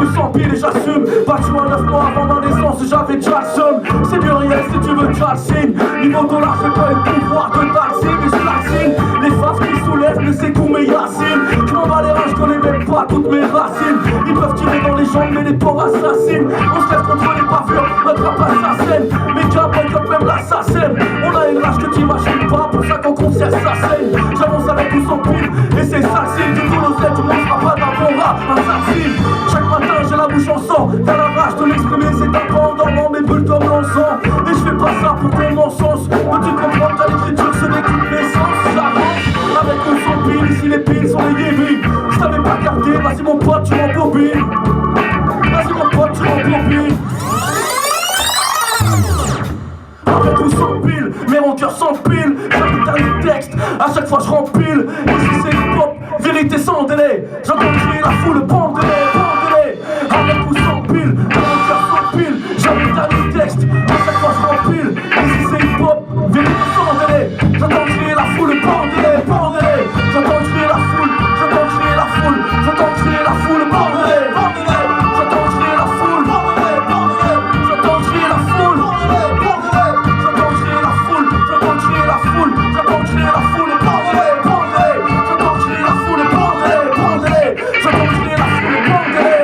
ou sans pile et j'assume. Battu à 9 mois avant ma naissance, j'avais déjà le seum. C'est du réel si tu veux déjà le signe. Niveau dollar, j'ai pas eu le pouvoir de taxi, mais je l'assigne. Les faces qui soulèvent, mais c'est tout mes yacines. Je m'en bats les reins, je connais même pas toutes mes racines. Ils peuvent tirer dans les jambes, mais les pauvres assassines. On se lève contre les bavures, notre rap assassine. Mes gars boycottent même l'assassin. On a une rage que t'imagines pas, pour ça qu'en concert ça saigne. J'avance avec ou sans pile, et c'est ça le signe. Du coup l'oseille, tu m'en feras pas d'un bon rap, un saxine. Chaque matin j'ai la bouche en sang, t'as la rage de l'exprimer, c'est un pas en dormant, mes bulles comme l'encens. Et je fais pas ça pour ton non-sens. Peux-tu comprendre qu'à l'écriture ce n'est qu'une naissance? J'avance avec ou sans pile, ici les piles sont les yévis. Je t'avais pas gardé, vas-y mon pote, tu m'embobines. Vas-y mon pote, tu m'embobines. Avec ou sans pile, mais mon cœur s'empile. J'habite à les textes, à chaque fois je rempile. Ici c'est le pop, vérité sans délai. J'entends crier la foule, bandez-les, bandez-les. Avec ou sans pile, mais mon cœur s'empile. J'habite à les textes, à chaque fois je rempile. Ici c'est le pop, vérité sans délai. J'entends crier la foule, bandez-les, bandez-les. J'entends crier la foule, j'entends crier la foule. J'entends crier la foule, bandez-les, bandez-les. J'entends crier la foule, bandez-les, bandez-les. J'entends crier la foule, bandez-les, bandez-les. J'entends crier la foule, j'entends crier la foule. J'entends crier la foule, bandez-les, bandez-les. J'entends crier la foule, bandez-les, bandez-les. J'entends crier la foule, bandez-les.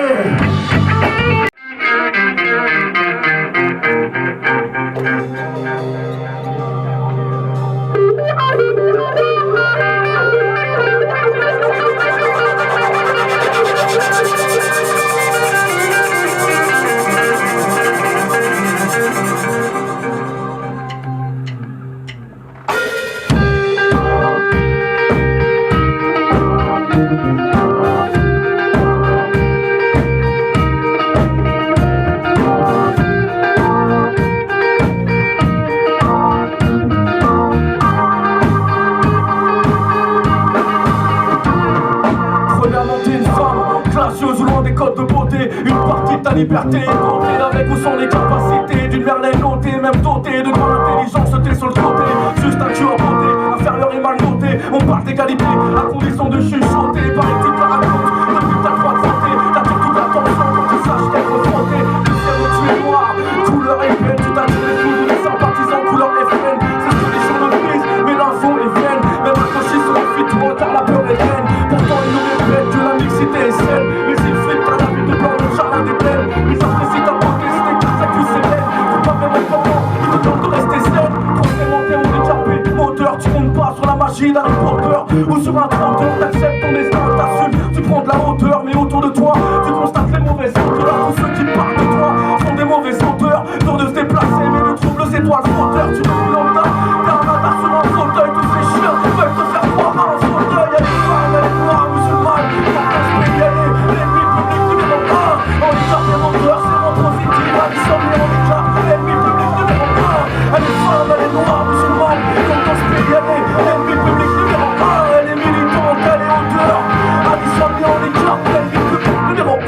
Ou loin des codes de beauté, une partie de ta liberté est comptée avec ou sans les capacités d'une Merlin notée, même dotée de grande intelligence, t'es sur le côté, juste un tueur beauté, inférieur et mal noté, on parle d'égalité à condition de chuchoter, paraît-il par raconte, depuis ta croix de santé, t'attires toute l'attention quand tu saches qu'être frotté, le ciel où tu es noir, couleur FN, tu t'attires les fous, les sympathisants, couleur FN, c'est ce que les gens me brisent, mais l'info est vaine, même un cocher se refit trop car la peur est reine, pourtant ils nous répètent que la mixité est saine. Ils apprécient ta beauté, ce n'est que ça que c'est belle. Faut pas même être comment, ils te demandent de rester saine. Complémentaire ou handicapé, moteur, tu comptes pas sur la magie d'Harry Potter ou sur un trotteur, t'acceptes ton destin, t'assumes. Tu prends de la hauteur, mais autour de toi, tu constates les mauvaises auteurs. Tous ceux qui parlent de toi sont des mauvais auteurs. Tour de se déplacer, mais le trouble c'est toi le fauteur. Tu n'es plus lambda, t'es un radar sur un fauteuil. Tous ces chiens veulent te faire croire à un fauteuil. Y'a les femmes, y'a les noirs, musulmanes, certains se payent, y'a l'ennemi public numéro 1. Handicap et menteur, c'est mon positif. Addition et handicap, l'ennemi public numéro 1. Elle est femme, elle est noire, musulmane, quand on se paye, elle est l'ennemi public numéro 1. Elle est militante, elle est auteur. Addition et handicap, l'ennemi public numéro 1.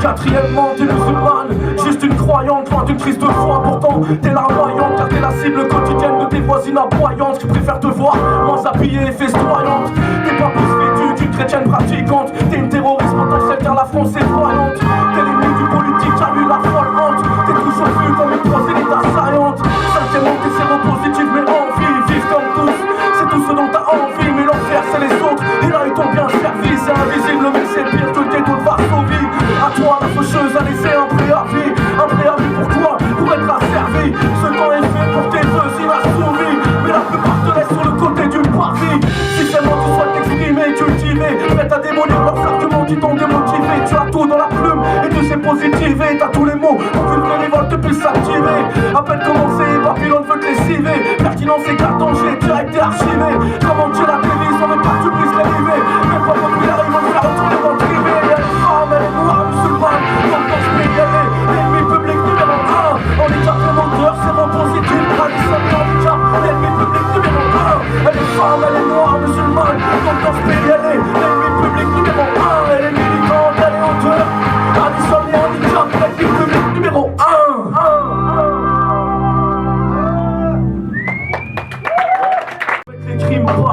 Quatrièmement, t'es musulmane, juste une croyante, loin d'une crise de foi. Pourtant, t'es larmoyante, car t'es la cible quotidienne de tes voisines aboyantes qui préfèrent te voir moins habillée et festoyante. T'es pas plus vêtue qu'une chrétienne pratiquante. T'es une terroriste potentielle car la France est voyante. T'es l'ennemi du politique, car lui la folle mente. T'es toujours vue comme une prosélyte assaillante. Cinquièmement, t'es séropositive mais en vie, vive comme tous. C'est tout ce dont t'as envie, mais l'enfer c'est les autres. Et là ils t'ont bien servi, c'est invisible mais c'est pire que le ghetto de Varsovie. À toi la faucheuse a laissé un préavis. Un préavis pour toi, pour être asservi. Ce temps est fait pour tes vœux inassoumis. Mais la plupart te laissent sur le côté du parvis. Si seulement tu souhaites t'exprimer, cultiver, prête à démolir leurs arguments qui t'ont démotivé. Tu as tout dans la plume et tu sais positiver. T'as tous les mots pour qu'une vraie révolte puisse s'activer. À peine commencé, Babylone veut te lessiver. Pertinence égale danger, tu as été archivé. Comment tu la dévises, on veut pas que tu puisses l'élever. Mais pas populaire, ils vont te faire retourner dans le privé. Elle est femme, elle est noire, musulmane, comme dans ce pays, elle est l'ennemi public numéro 1. Handicap et menteur, c'est mon positif. Addition et handicap, l'ennemi public numéro 1. Elle est femme, elle est noire, musulmane, comme dans ce pays, elle est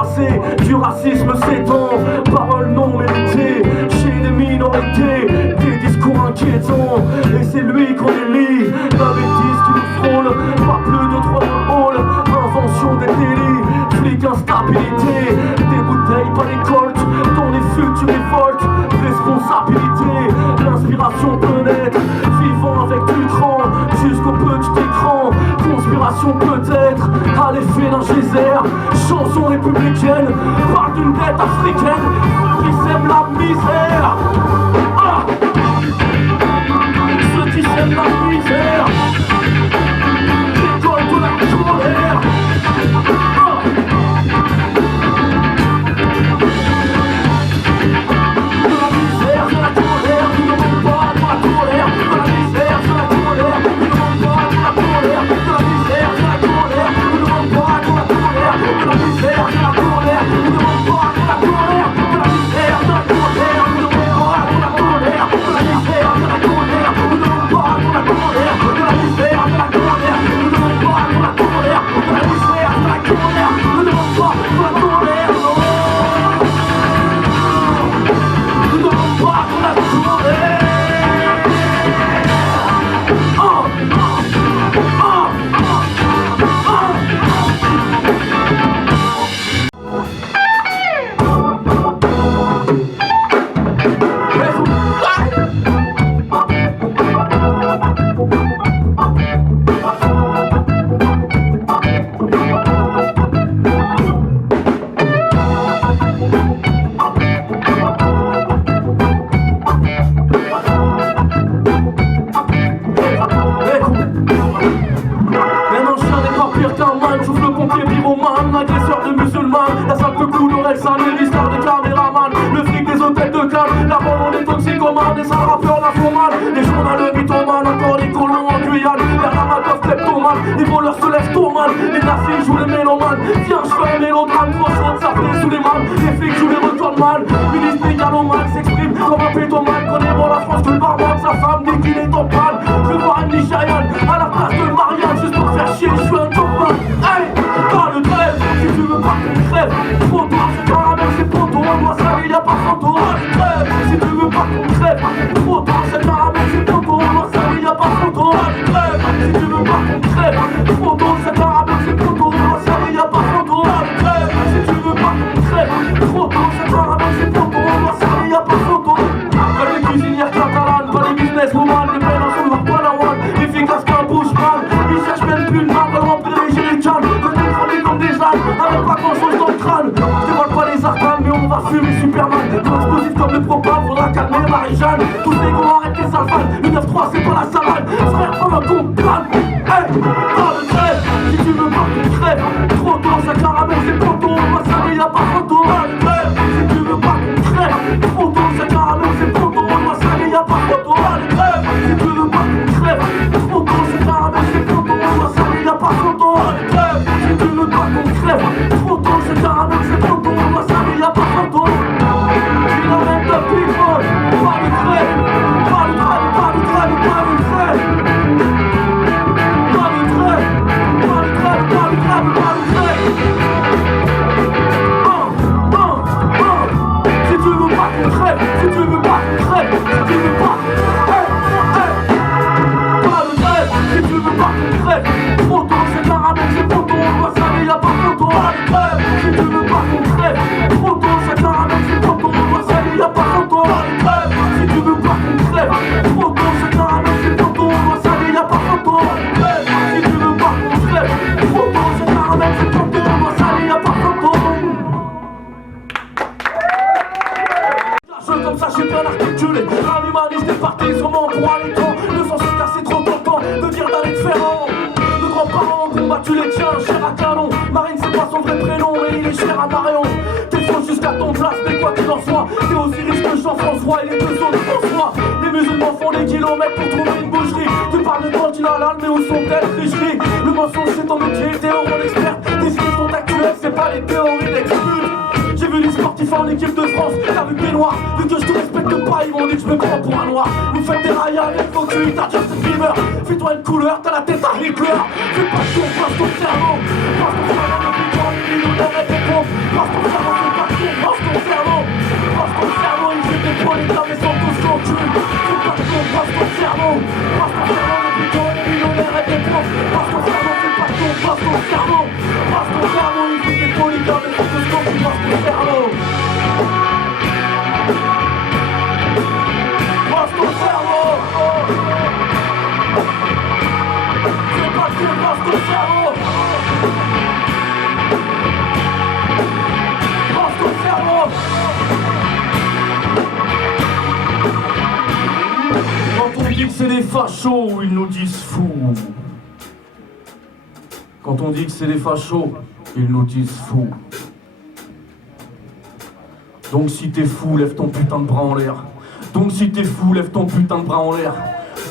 débarrasser du racisme s'étend. Paroles non méritées chez les minorités, des discours inquiétants. Et c'est lui qu'on élit, la bêtise qui nous frôle. Pas plus de 3 halls, invention des délits, flic instabilité, des bouteilles pas des coltes, dans les futures révoltes, responsabilité, l'inspiration peut naître, vivant avec du cran, jusqu'au petit écran, conspiration peut-être, à l'effet d'un geyser, chanson républicaine, parle d'une dette africaine, qui sème la misère. Ah, ceux qui sèment la misère, l'école de la colère. Les nazis jouent les mélomanes. Viens, je fais un mélodrame trop chaud, ça fait sous les mains. Les flics jouent les retournes mal. Ministre mégalomane s'exprime comme un pétomane. Connaît bon la France que le barman, sa femme dès qu'il est en panne. Je vois un Nigérian à la place de Marianne, juste pour faire chier, je suis un copain. Hey, pas le trêve, si tu veux pas qu'on crève. Trop tard, c'est caramel, c'est poteau. On doit salir, y'a pas photo. Pas le trêve, si tu veux pas qu'on crève. Trop tard, c'est caramel, c'est poteau. On doit salir, y'a pas photo. Pas le trêve, si tu veux pas qu'on crève. Trop tard, c'est caramel, c'est poteau. On doit salir, y'a pas photo. Pas le trêve, si tu veux pas qu'on crève. Trop tard, c'est caramel, c'est poteau. On doit salir, y'a pas photo. Pas les cuisinières catalanes, pas les businesswoman, les peines en sous leur palawan. Efficace qu'un bushman, ils cherchent même plus de mal, veulent remplir les jerrycans. Veulent nous cramer comme des ânes, avec pas grand chose dans le crâne. Je dévoile pas les arcanes, mais on va fumer Superman. Trop explosif comme le propane, faudra calmer Marie-Jeanne. Tous les gars arrêtent les sales fans, le 9-3 c'est pas la salade. Frère, prends un compte plane. Hey, pas de trêve, si tu veux pas qu'on crève. Trop tôt, ça caramel, c'est poteau. On va saler, y'a pas photo. Pas de trêve, si tu veux pas qu'on crève. Trop tôt, ça caramel, c'est poteau. On va saler, y'a pas photo. Pas de trêve, si tu veux pas qu'on crève. Trop tôt, ça caramel, c'est poteau. On va saler, y'a pas photo. Pas de trêve, si tu veux pas qu'on crève. Trop tôt, ça caramel, c'est poteau. On va saler, y'a pas photo. Il en reste de people. Pas de trêve, pas de trêve, pas de trêve, pas de trêve. Pas de trêve, pas de trêve, pas de trêve, pas de trêve. Si tu veux pas qu'on crève, si tu veux pas qu'on crève, si tu veux pas, hey, hey. Pas de trêve, si tu veux pas qu'on crève. Trop tôt, c'est caramel, c'est poteau, on doit saler, y'a pas photo. Pas de trêve, si tu veux pas qu'on crève. Trop tôt, c'est caramel, c'est poteau, on doit saler, y'a pas photo. Pas de trêve, si tu veux pas qu'on crève. Trop tôt, c'est caramel, c'est poteau, on doit saler, y'a pas photo. Pas de trêve, si tu veux pas qu'on crève. Trop tôt, c'est caramel, c'est poteau, on doit saler, y'a pas photo. Comme ça, j'ai bien articulé. Un humaniste est parti sur mon droit à l'écran. Le sang se casse, c'est trop tentant de dire d'aller te faire en. Nos grands-parents ont combattu les tiens, cher à canon. Marine, c'est pas son vrai prénom, mais il est cher à Marion. T'es faux jusqu'à ton place, mais quoi qu'il en soit, t'es aussi riche que Jean-François et les deux autres François. Les musulmans font des kilomètres pour trouver une boucherie. Tu parles de tranquille halal, mais où sont-elles tricheries? Le mensonge, c'est ton métier, t'es euro d'expert. Tes idées sont actuelles, c'est pas les théories d'expulse. J'ai vu les sportifs en équipe de France, t'as vu que les noirs, vu que je te respecte pas, ils m'ont dit que je me prends pour un noir. Vous faites des Ryan, il faut que tu t'as Justin Bieber. Fais-toi une couleur, t'as la tête à Hitler. Fais pas ton cerveau, passe ton cerveau dans le bidon, il nous donne des pompes. Passe ton des fachos, ils nous disent fous. Quand on dit que c'est des fachos, ils nous disent fous. Donc si t'es fou, lève ton putain de bras en l'air. Donc si t'es fou, lève ton putain de bras en l'air.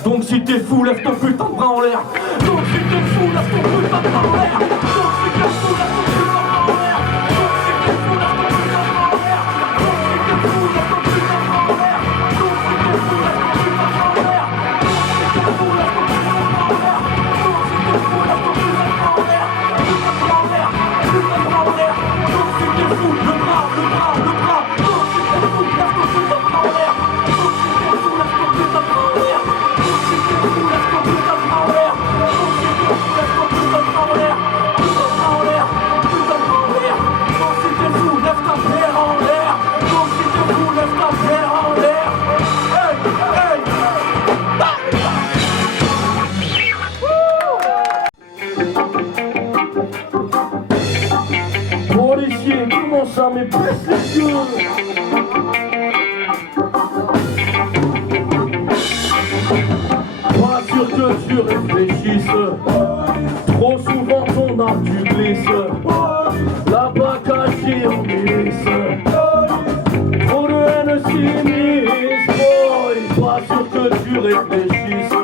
Donc si t'es fou, lève ton putain de bras en l'air. Donc si t'es fou, lève ton putain de bras en l'air. Donc si t'es fou, lève ton putain de bras en l'air. Donc si t'es fou, lève ton putain de bras en l'air. Donc si t'es fou, lève ton putain de bras en l'air. Donc si t'es fou, lève ton putain de bras en l'air. Donc si t'es fou, lève ton putain de bras en l'air. Donc si t'es fou, lève ton putain de bras en l'air. Putain de bras en l'air, putain de bras en l'air. Donc si t'es fou, le bras, le bras, le bras. Donc si t'es fou, lève ton putain de bras en l'air. Donc si t'es fou, lève ton putain de bras en l'air. Donc si t'es fou, lève ton putain de bras en l'air. Donc si t'es fou, lève ton putain de bras en l'air. Putain de bras en l'air, putain de bras en l'air. Donc si t'es fou, lève ta paire en l'air. Donc si t'es fou, lève ta paire en l'air. Hey, hey. Policier, comment ça, mais baisse les yeux. Pas sûr que tu réfléchisses. Trop souvent ton âme tu glisses. Là-bas caché en milice. Trop de haine sinistre. Pas sûr que tu réfléchisses.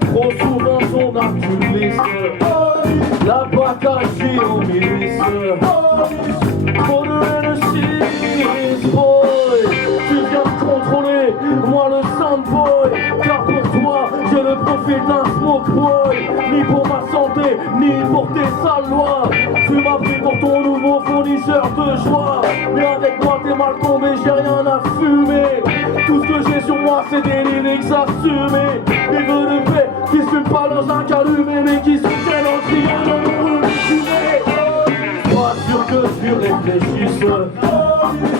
Trop souvent ton âme tu glisses. Là-bas caché en milice. Trop de haine sinistre. Tu viens de contrôler, moi le soundboy. Car pour toi, j'ai le profil d'un smoke boy. Ni pour ma santé, ni pour tes sales lois. Tu m'as pris pour ton nouveau fournisseur de joie. Mais avec moi t'es mal tombé, j'ai rien à fumer. Tout ce que j'ai sur moi c'est des lyrics assumés. Des vœux de paix qui se fument pas dans un calumet, mais qui se tiennent en criant dans mon rue. Pas sûr que tu réfléchisses.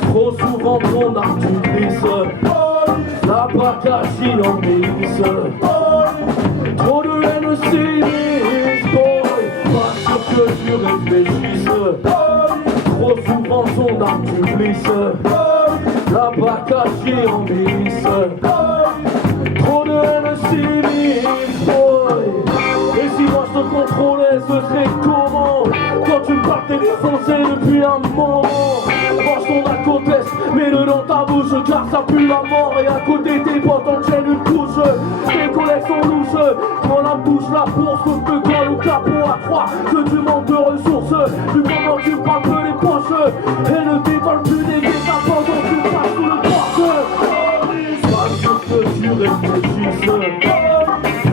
Trop souvent ton art tu glisses. Là-bas caché en milice. Trop de haine sinistre, boy. Pas sûr que tu réfléchisses. Trop souvent ton art tu glisses. Là-bas caché en milice. Trop de haine sinistre, boy. Et si moi je te contrôlais, ce serait comment? Quand tu me parles, t'es défoncé depuis un moment. Mange ton alcotest, mets-le dans ta bouche, car ça pue la mort. Et à côté tes potes en tiennent une couche. Tes collègues sont louches. Quand la bouche, la bourse, te colle au capot à croire que tu manques de ressources. Du moment tu parles peu les poches. Et ne dévoile plus des guettes pendant que tu passes sous le porche. Pas sûr que tu réfléchisses.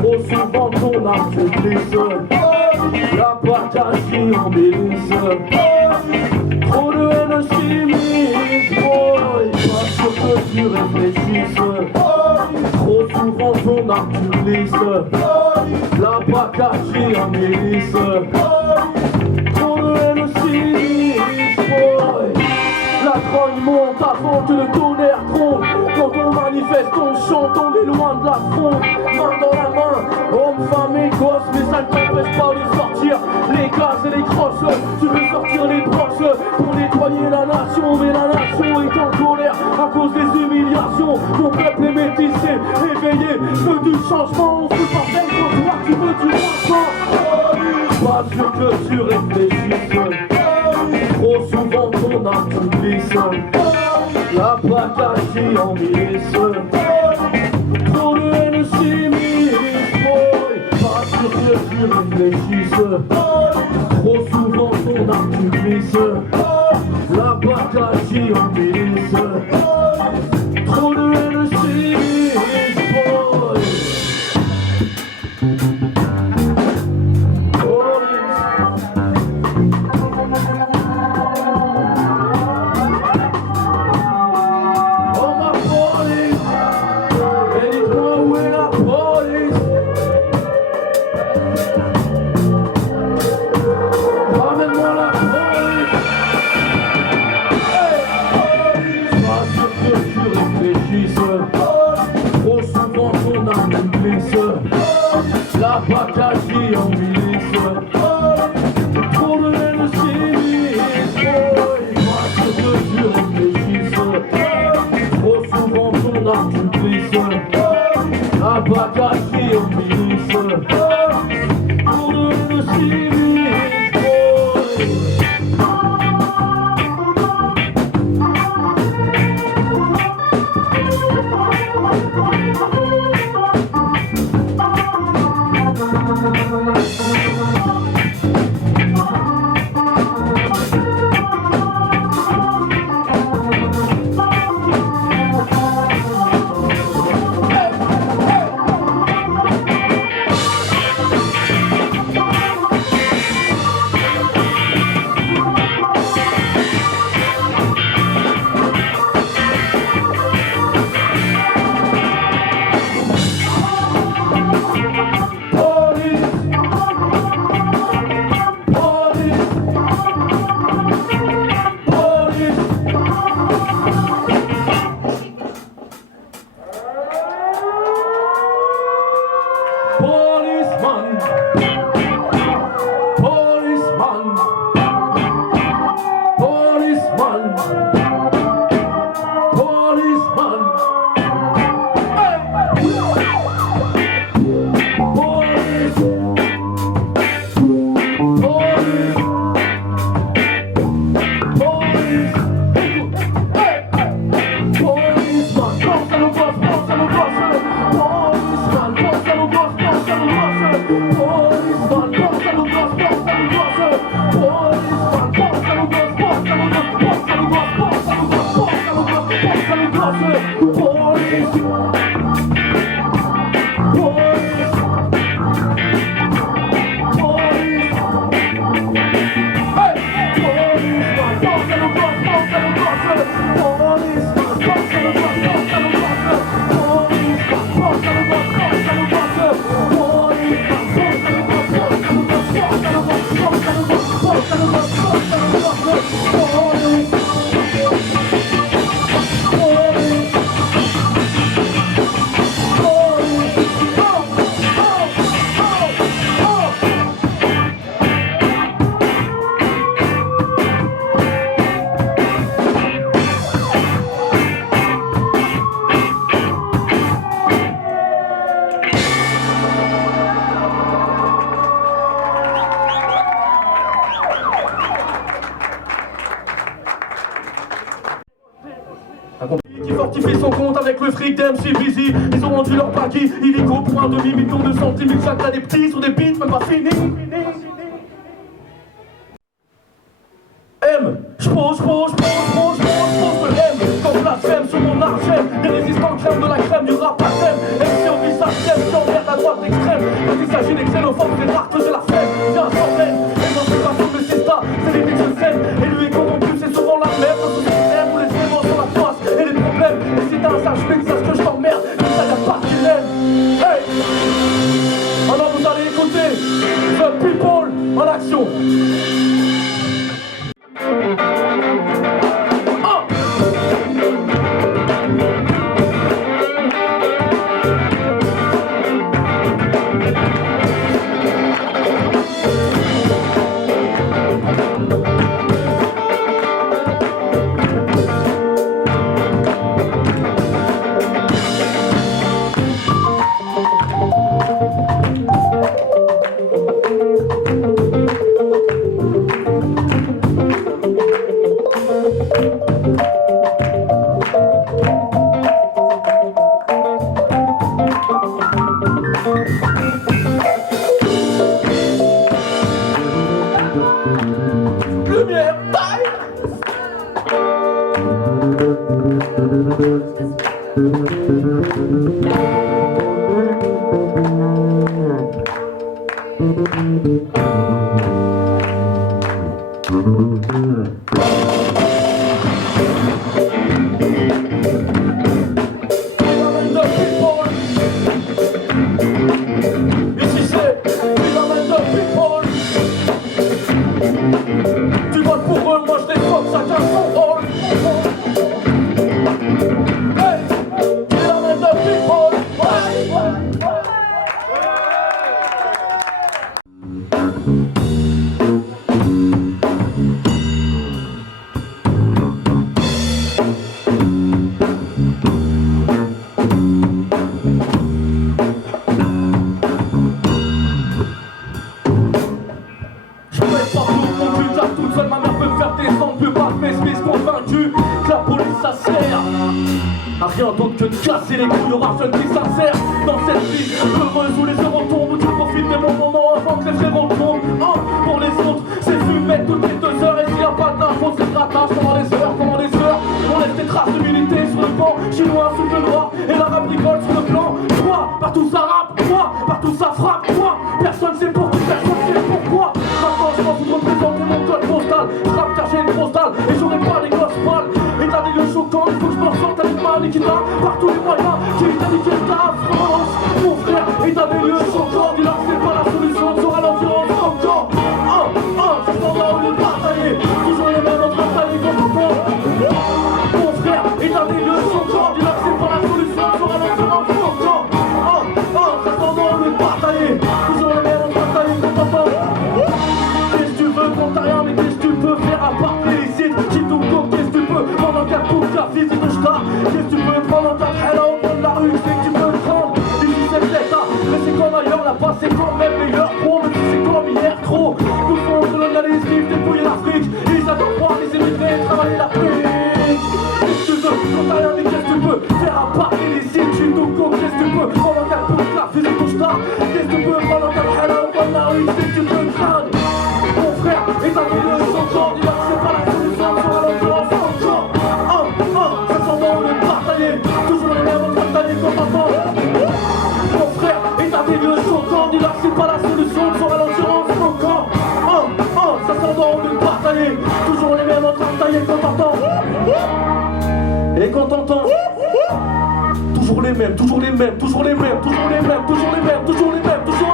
Trop souvent ton âme te glisse. Là-bas caché en milice. Trop de haine chimique, boy. Pas sûr que tu réfléchisses. Trop souvent ton âme tu glisses. Là-bas caché en milice. Trop de haine chimique, boy. La grogne monte avant que le tonnerre gronde. Quand on manifeste, on chante, on est loin de la fronde. Main dans la main, homme, femme et gosse. Mais ça ne t'empêche pas de sortir les gaz et les crosses. Tu veux sortir les broches pour nettoyer la nation. Mais la nation est en colère à cause des humiliations. Mon peuple est métissé, éveillé, veut du changement. On se parle pour toi, tu veux du changement. Pas sûr que tu réfléchisses. Trop souvent ton âme tu glisses. Là-bas caché en milice. Trop de haine chimique, boy. Pas sûr que tu réfléchisses. Trop souvent ton âme tu glisses. Là-bas caché en milice. Trop de haine chimique, boy. Qui fortifie son compte avec le fric d'MC Busy. Ils ont vendu leur baggy illico pour un demi-million de centimes. Chaque là des petits sur des beats, même pas fini. M, j'pose le M. Comme blasphème sur mon argème. Les résistants crème de la crème du rap à thème. MC au visage crème, j'emmerde à droite extrême. Quand il s'agit des xénophobes, c'est rare que j'ai la flemme. Viens sans peine, et moi c'est pas sur le Sista. C'est les que je sème, et lui est corrompu, c'est souvent la même. Dans ce système où les éléments sur la poisse et les problèmes. Et si t'as un sage mec, sache que je t'emmerde. Mais ça y'a pas qu'il aime. Hey! Maintenant vous allez écouter The People en action. Lumière, taille. Tu votes pour eux, moi je les fuck, chacun son rôle. Hey, il amène de people. Toute seule ma mère peut me faire descendre, peut pas mes fils convaincus que la police ça sert à rien d'autre que de casser les couilles aux rafles qui s'insèrent dans cette vie heureuse où les euros tombent, où tu profites de mon moment avant que les frérots tombent. Pour les autres, c'est fumette toutes les 2 heures et s'il y a pas d'infos, c'est grattage pendant les heures, on laisse des traces d'humilité sur le banc, chinois sous le noir et l'arabe rigole sur le plan. Toi, partout ça rappe, toi, partout ça frappe, toi, personne sait pour qui, personne sait pourquoi. Maintenant je m'en fous de représenter mon code postal. Je rappe car j'ai une grosse dalle et j'aurai pas les gosses pâles. Et t'as des lieux choquants, il faut que je me ressorte avec ma Nikita. Par tous les moyens, qui t'a dit qu'elle t'a France. Mon frère, et t'as des lieux choquants. Dis-leur que c'est pas la solution, tu auras l'environ encore. C'est ton là au lieu de batailler. Toujours les mêmes en train de tailler quand tu penses. Mon frère, et t'as des lieux choquants. Dis-leur que c'est pas la solution, tu auras l'environ encore. C'est ton là au lieu de batailler. Toujours les mêmes en train de tailler quand tu penses. Qu'est-ce que tu veux quand t'as rien, mais qu'est-ce que tu peux faire à part félicite? Chitouko, qu'est-ce que tu peux pendant qu'elle pousse la visite de Shtar? Qu'est-ce que tu peux pendant ta traîne au fond de la rue? C'est que tu peux le prendre, ici c'est l'état. Mais c'est comme ailleurs, là-bas c'est quand même meilleur. Pro, mais c'est comme hier, trop. Tout le monde colonialise, vive dépouiller l'Afrique. Ils adorent voir les immigrés travailler l'Afrique. Qu'est-ce que tu veux quand t'as rien, mais qu'est-ce que tu peux faire à part félicite? Chitouko, qu'est-ce que tu peux pendant qu'elle pousse la visite de Shtar? Qu'est-ce que tu peux pendant qu'elle traîne au fond de la rue? C'est que tu peux le prendre. Mon frère, et t'as des lieux choquants, dis-leur que c'est pas la solution, tu auras l'endurance encore. Ça s'en va au lieu de batailler, toujours les mêmes en train de tailler comme avant. Mon frère, et t'as des lieux choquants, dis-leur que c'est pas la solution, tu auras l'endurance encore. Ça s'en va au lieu de batailler, toujours les mêmes en train de tailler comme avant. Et quand t'entends toujours les mêmes, toujours les mêmes, toujours les mêmes, toujours les mêmes, toujours les mêmes, toujours les mêmes, toujours les.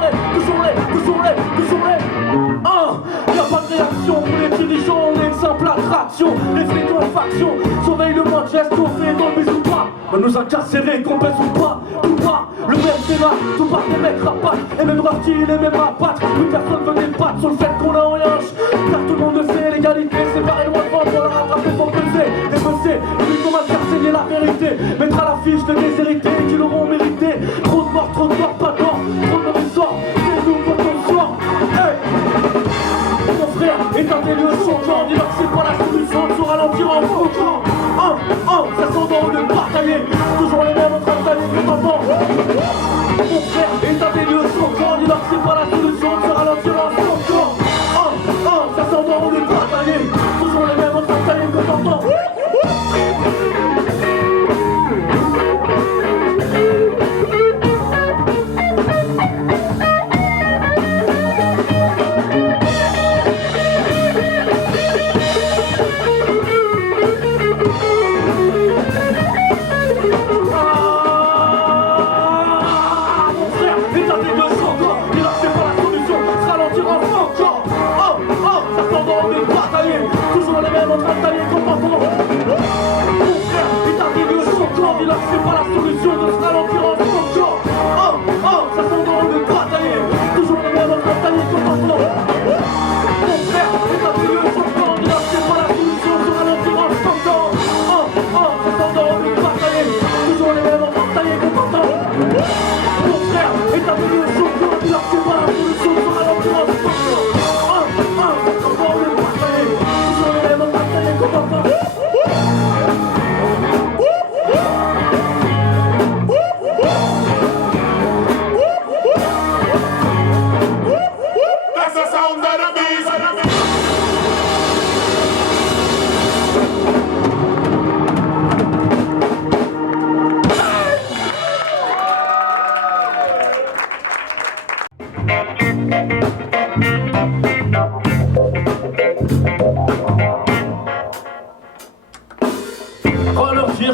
Y'a pas de réaction pour les dirigeants, on est une simple attraction. Les flics en faction, surveille le moins de gestes qu'on fait dans le bise ou pas. On nous incarcérés, qu'on baisse ou pas, tout pas. Le même Sénat, tout part des mecs rapaces. Et même Rafti, les mêmes rapatres. Plus personne veut débattre sur le fait qu'on a en yinche. Car tout le monde le sait, l'égalité, séparer loin de vendre, on l'a rattrapé pour peser. Et bosser, lui qu'on va faire saigner la vérité. Mettre à l'affiche les déshérités qui l'auront mérité. Trop de morts, pas d'or, trop de mauvais sorts. C'est nous quand on sort. Hey! Mon frère, et t'as des lieux choquants, dis-leur que c'est pas la solution, tu auras l'empire en flottant. Ça s'en va au lieu de batailler qu'on t'entend. Mon frère, état des lieux choquant, dis-leur que c'est pas la solution de se ralentir en choquant. Ça s'endort au lieu de batailler, toujours les mêmes en train de tailler que t'entends. Toujours les mêmes en train de tailler comme t'entends. Mon frère, état des lieux choquant, dis-leur que c'est pas la solution de se ralentir en choquant. Ça s'endort au lieu de batailler, toujours les mêmes en train de tailler comme t'entends. Mon frère, état des lieux choquant, dis-leur que c'est pas la solution de se ralentir en choquant. Ça s'endort au lieu de batailler, toujours les mêmes en train de tailler comme t'entends. Mon frère, état des lieux choquant, dis-leur que c'est pas la solution de se ralentir en choquant.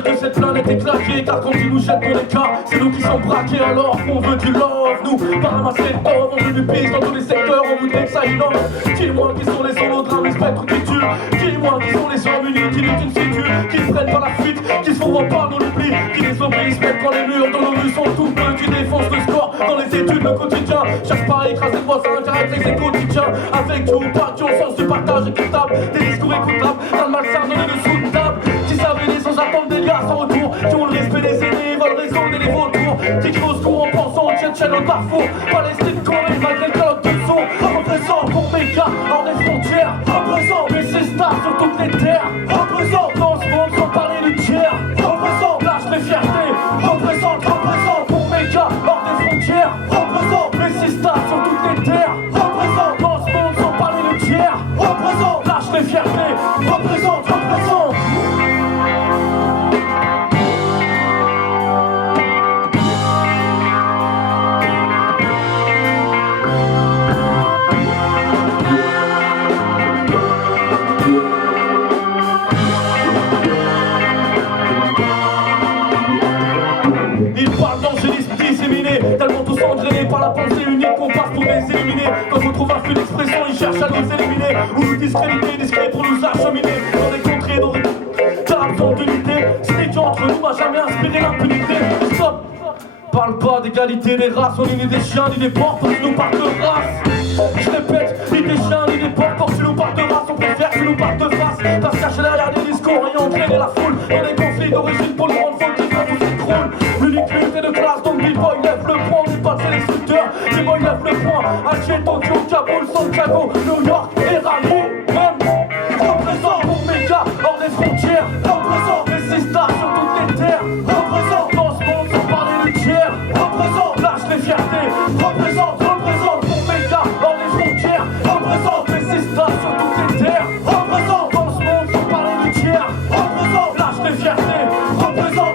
Que cette planète est claquée, car quand ils nous jettent dans les cas, c'est nous qui sommes braqués alors qu'on veut du love. Nous, pas ramasser le pauvre, on veut du piste dans tous les secteurs, on voudrait que ça innove. Dis-moi qui sont les holodrames, les spectres qui tuent. Dis-moi qui sont les gens unis qui luttent une situe, qui se prennent par la fuite, qui se font repas dans l'oubli, qui les obéissent même quand les murs dans nos rues sont tout bleus, qui défoncent le score dans les études, le quotidien. Cherche pas à écraser le voisin, car avec les quotidiens, avec du ou pas, qui ont sens du partage équitable, des discours écoutables, dans le malsain donné dessous de table, qui savent aider sans attendre des liens sans retour, qui ont le respect des aînés, veulent résoudre les vautours, qui crient au secours en pensant au Tchétchène, au Darfour, Palestine, Corée, malgré le colloque de son, représente pour Méga, hors des frontières, représente les stars sur toutes les terres, représente dans ce monde sans parler du tiers, représente lâche les fiertés, représente pour Méga, hors des frontières, représente les stars sur toutes les terres, représente dans ce monde sans parler du tiers, représente lâche les fiertés, représente. Ils parlent d'angélisme disséminé, tellement tous engrainés par la pensée unique qu'on passe pour les éliminer. Quand on trouve un flux d'expression, ils cherchent à nous éliminer ou nous discréditer, discret pour nous acheminer dans des contrées d'origine. Car l'absence d'unité, ce qui entre nous m'a jamais inspiré l'impunité. Stop! Parle pas d'égalité des races, on est ni des chiens ni des porcs, pour que tu nous parles de race. Je répète, ni des chiens ni des porcs, pour que tu nous parles de race, on préfère que tu nous parles de face. Parce caché derrière des discours et entraîner la foule dans des conflits d'origine pour le rendre folle qui fait tout s'écroule. L'uniquité de classe, donc B-Boy lève le poing, on pas c'est les sculpteurs. B-Boy lève le poing, Alger, Tokyo, Kaboul, Santiago, New York et Rami. Représente pour Méga, hors des frontières. Représente les stars sur toutes les terres. Représente dans ce monde sans parler du tiers. Représente lâche les fiertés. Représente pour Méga, hors des frontières. Représente les stars sur toutes les terres. Représente dans ce monde sans parler du tiers. Représente lâche les fiertés. Représente.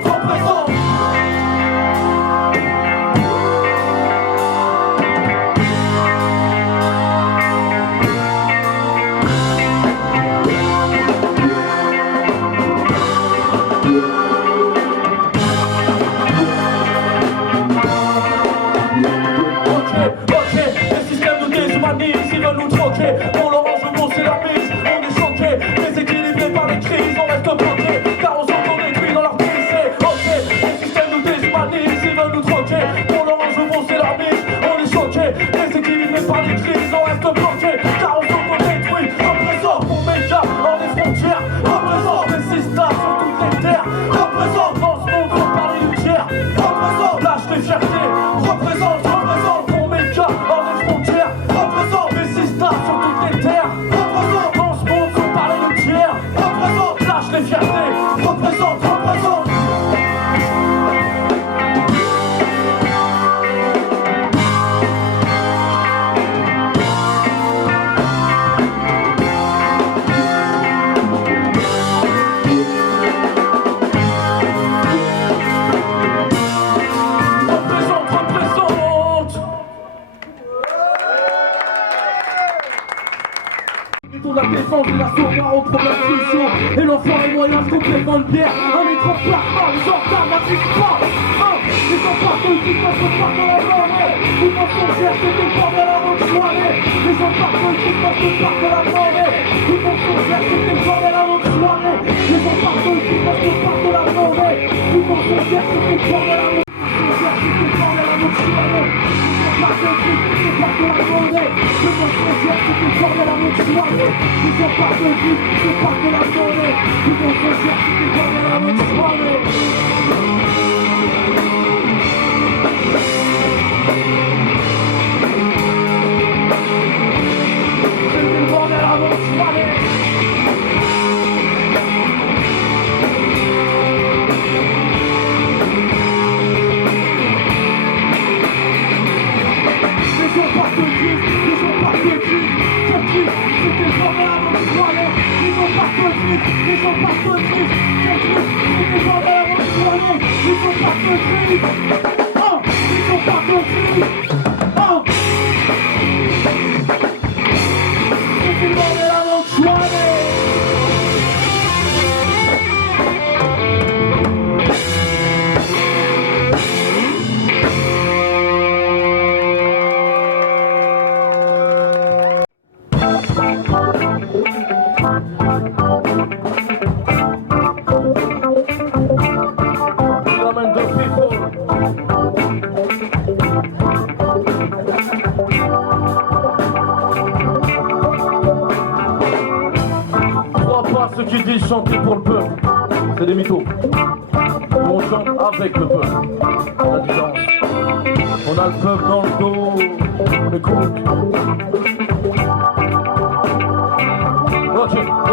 problèmes sociaux. Et l'enfant et moyen se complètement de bière. Un métro plasma, les gendarmes n'assistent pas. Les enfants politiques ne se pas dans la journée. Ils pensent qu'on gère, c'est une bordel avant de soirée. Les enfants politiques ne se pas dans la journée. Ils pensent qu'on gère, c'est une bordel avant de soirée. Les enfants politiques ne se pas dans la journée. Ils pensent qu'on gère, c'est une bordel avant de soirée. Ceux qui disent chanter pour le peuple, c'est des mythos. Nous on chante avec le peuple. La différence. On a le peuple dans le dos. On écoute.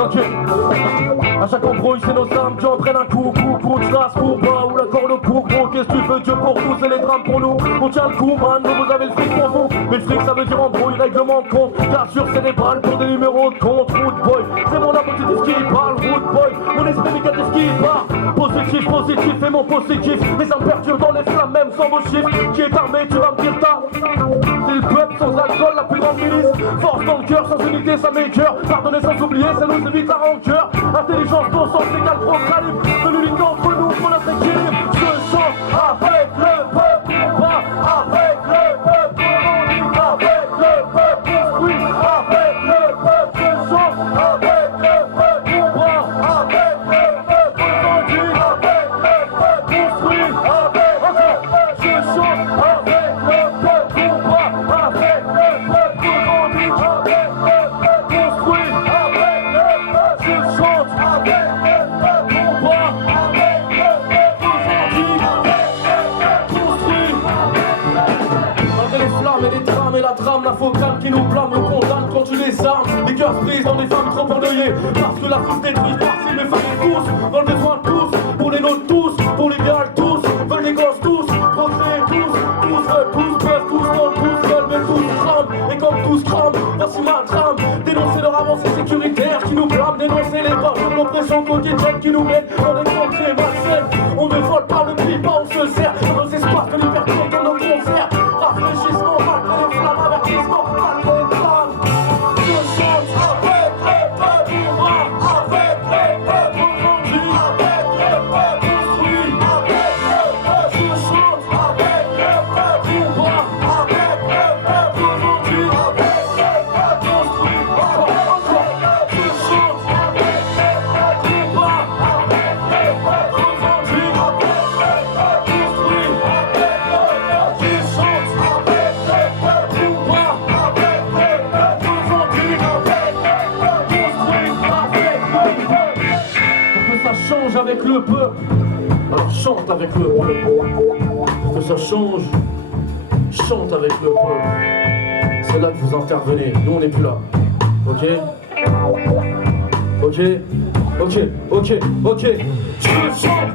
Ok. À chaque embrouille, c'est nos âmes qui en prennent un coup, trace, coup bas ou la corde au cou, gros. Qu'est-ce que tu veux, Dieu pour tous et les drames pour nous. On tient le coup, man, vous avez le fric pour vous. Mais le fric, ça veut dire embrouille, règlement de compte. Cassure cérébrale pour des numéros de compte. Root boy, c'est mon âme positif qui parle. Root boy, mon esprit négatif qui part. Positif et mon positif. Les âmes perdues dans les flammes, même sans vos chiffres. Qui est armé, tu vas me dire ta. C'est le peuple sans alcool, la plus grande milice. Force dans le cœur, sans unité, ça m'écœure. Pardonner sans oublier, ça nous évite la rancœur. Intelligence, bon sens, égale pro calibre. De l'unité entre nous pour notre équilibre. Je chante avec le peuple, pas avec le peuple. Avec le peuple, oui, avec le peuple. Je chante avec le peuple, pas avec le peuple. Avec le peuple, construit avec le peuple. Je chante avec le peuple, pas avec le peuple. Avec le peuple, construit avec le peuple. Je chante avec le peuple, pas avec le peuple. Construit malgré les flammes et les drames et la trame, la focale qui nous blâme, nous condamne quand tu les armes. Les cœurs brisent dans des femmes trop endeuillées. Parce que la foule détruit, parce qu'ils les fallait tous. Dans le besoin de tous, pour les nôtres tous, pour l'idéal tous, veulent les gosses tous, procréer tous veulent tous, peuvent tous, veulent tous, veulent mais tous crament. Et comme tous crament, voici ma trame. Dénoncer leur avancée sécuritaire qui nous blâme, dénoncer les bas de l'oppression quotidienne qui nous mettent dans les contrées malsaines. On ne vole pas le prix, pas on se sert dans nos espaces de liberté, dans nos concerts. Rafraîchissement, malgré les flammes, avertissement, malgré les flammes. Je chante avec le peuple, avec le peuple, aujourd'hui, avec le peuple, construit avec le peuple. Je chante avec le peuple, avec le peuple, aujourd'hui, avec le peuple, construit avec le peuple. Je chante avec le peuple, avec le peuple, aujourd'hui, avec le peuple, construit avec le peuple. Je chante avec le peuple, avec le peuple, aujourd'hui, avec le peuple, construit avec le peuple. Pour que ça change avec le peuple, alors chante avec le peuple. Pour que ça change, chante avec le peuple. C'est là que vous intervenez, nous on n'est plus là. Ok? Ok? Je chante